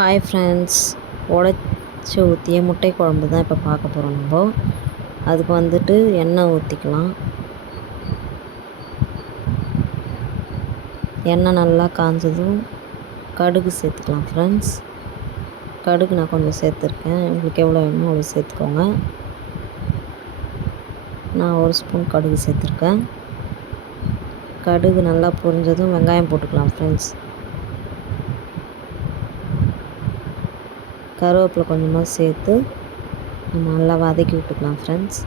Hi friends, உடைச்சி ஊற்றிய முட்டை குழம்பு தான் இப்போ பார்க்க போகிறோம். நம்ம அதுக்கு வந்துட்டு எண்ணெய் ஊற்றிக்கலாம். எண்ணெய் நல்லா காஞ்சதும் கடுகு சேர்த்துக்கலாம் ஃப்ரெண்ட்ஸ். கடுகு நான் கொஞ்சம் சேர்த்துருக்கேன். உங்களுக்கு எவ்வளோ வேணுமோ அவ்வளோ சேர்த்துக்கோங்க. நான் 1 ஸ்பூன் கடுகு சேர்த்துருக்கேன். கடுகு நல்லா பொரிஞ்சதும் வெங்காயம் போட்டுக்கலாம் ஃப்ரெண்ட்ஸ். கருவேப்பிலை கொஞ்சமாக சேர்த்து நம்ம நல்லா வதக்கி விட்டுக்கலாம் ஃப்ரெண்ட்ஸ்.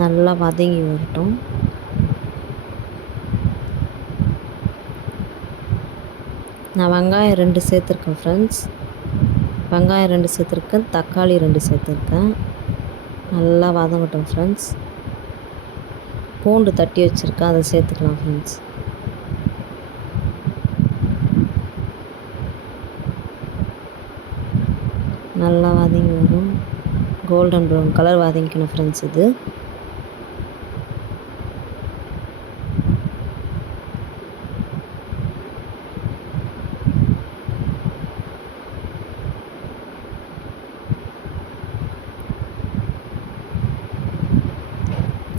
நல்லா வதங்கி வரட்டும். நான் வெங்காயம் 2 சேர்த்துருக்கேன் ஃப்ரெண்ட்ஸ். வெங்காயம் 2 சேர்த்துருக்கேன். தக்காளி 2 சேர்த்துருக்கேன். நல்லா வதங்கட்டும் ஃப்ரெண்ட்ஸ். பூண்டு தட்டி வச்சுருக்கேன், அதை சேர்த்துக்கலாம் ஃப்ரெண்ட்ஸ். நல்லா வதங்கி வரும். கோல்டன் ப்ரௌன் கலர் வதங்கிக்கணும் ஃப்ரெண்ட்ஸ். இது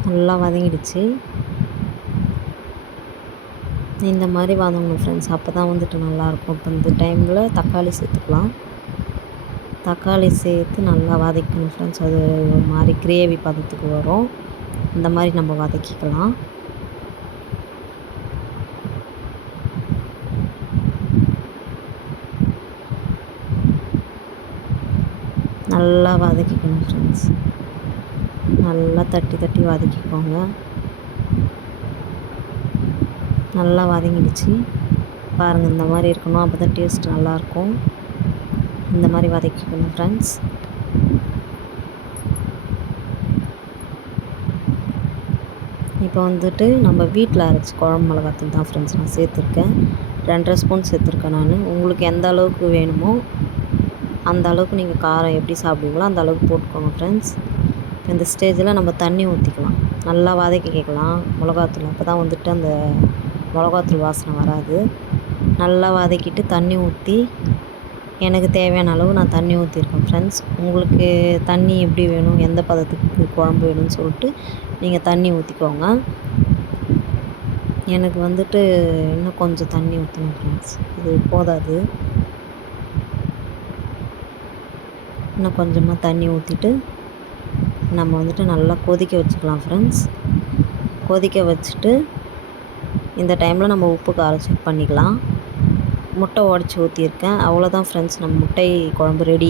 நல்லா வதங்கிடுச்சு. இந்த மாதிரி வதங்கணும் ஃப்ரெண்ட்ஸ். அப்போ தான் வந்துட்டு நல்லாயிருக்கும். இப்போ இந்த டைமில் தக்காளி சேர்த்துக்கலாம். தக்காளி சேர்த்து நல்லா வதக்கணும் ஃப்ரெண்ட்ஸ். அது ஒரு மாதிரி கிரேவி பதத்துக்கு வரும். இந்த மாதிரி நம்ம வதக்கிக்கலாம். நல்லா வதக்கிக்கணும் ஃப்ரெண்ட்ஸ். நல்லா தட்டி தட்டி வதக்கிக்கோங்க. நல்லா வதங்கிடுச்சு பாருங்கள். இந்த மாதிரி இருக்கணும், அப்போ தான் டேஸ்ட் நல்லாயிருக்கும். இந்த மாதிரி வதக்கிக்கணும் ஃப்ரெண்ட்ஸ். இப்போ வந்துட்டு நம்ம வீட்டில் அரைச்சி குழம்பு மிளகாத்தூள் தான் ஃப்ரெண்ட்ஸ் நான் சேர்த்துருக்கேன். 2.5 ஸ்பூன் சேர்த்துருக்கேன் நான். உங்களுக்கு எந்த அளவுக்கு வேணுமோ அந்த அளவுக்கு நீங்கள் காரம் எப்படி சாப்பிடுவீங்களோ அந்த அளவுக்கு போட்டுக்கோங்க ஃப்ரெண்ட்ஸ். இப்போ இந்த ஸ்டேஜில் நம்ம தண்ணி ஊற்றிக்கலாம். நல்லா வதக்கிக்கலாம் மிளகாத்தூள். அப்போ தான் வந்துட்டு அந்த மிளகாத்தூள் வாசனை வராது. நல்லா வதக்கிட்டு தண்ணி ஊற்றி எனக்கு தேவையான அளவு நான் தண்ணி ஊற்றிருக்கேன் ஃப்ரெண்ட்ஸ். உங்களுக்கு தண்ணி எப்படி வேணும், எந்த பதத்துக்கு குழம்பு வேணும்னு சொல்லிட்டு நீங்கள் தண்ணி ஊற்றிக்கோங்க. எனக்கு வந்துட்டு இன்னும் கொஞ்சம் தண்ணி ஊற்றணும் ஃப்ரெண்ட்ஸ். இது போதாது. இன்னும் கொஞ்சமாக தண்ணி ஊற்றிட்டு நம்ம வந்துட்டு நல்லா கொதிக்க வச்சுக்கலாம் ஃப்ரெண்ட்ஸ். கொதிக்க வச்சுட்டு இந்த டைமில் நம்ம உப்பு காரம் செக் பண்ணிக்கலாம். முட்டை உடச்சி ஊற்றிருக்கேன். அவ்வளோதான் ஃப்ரெண்ட்ஸ், நம்ம முட்டை குழம்பு ரெடி.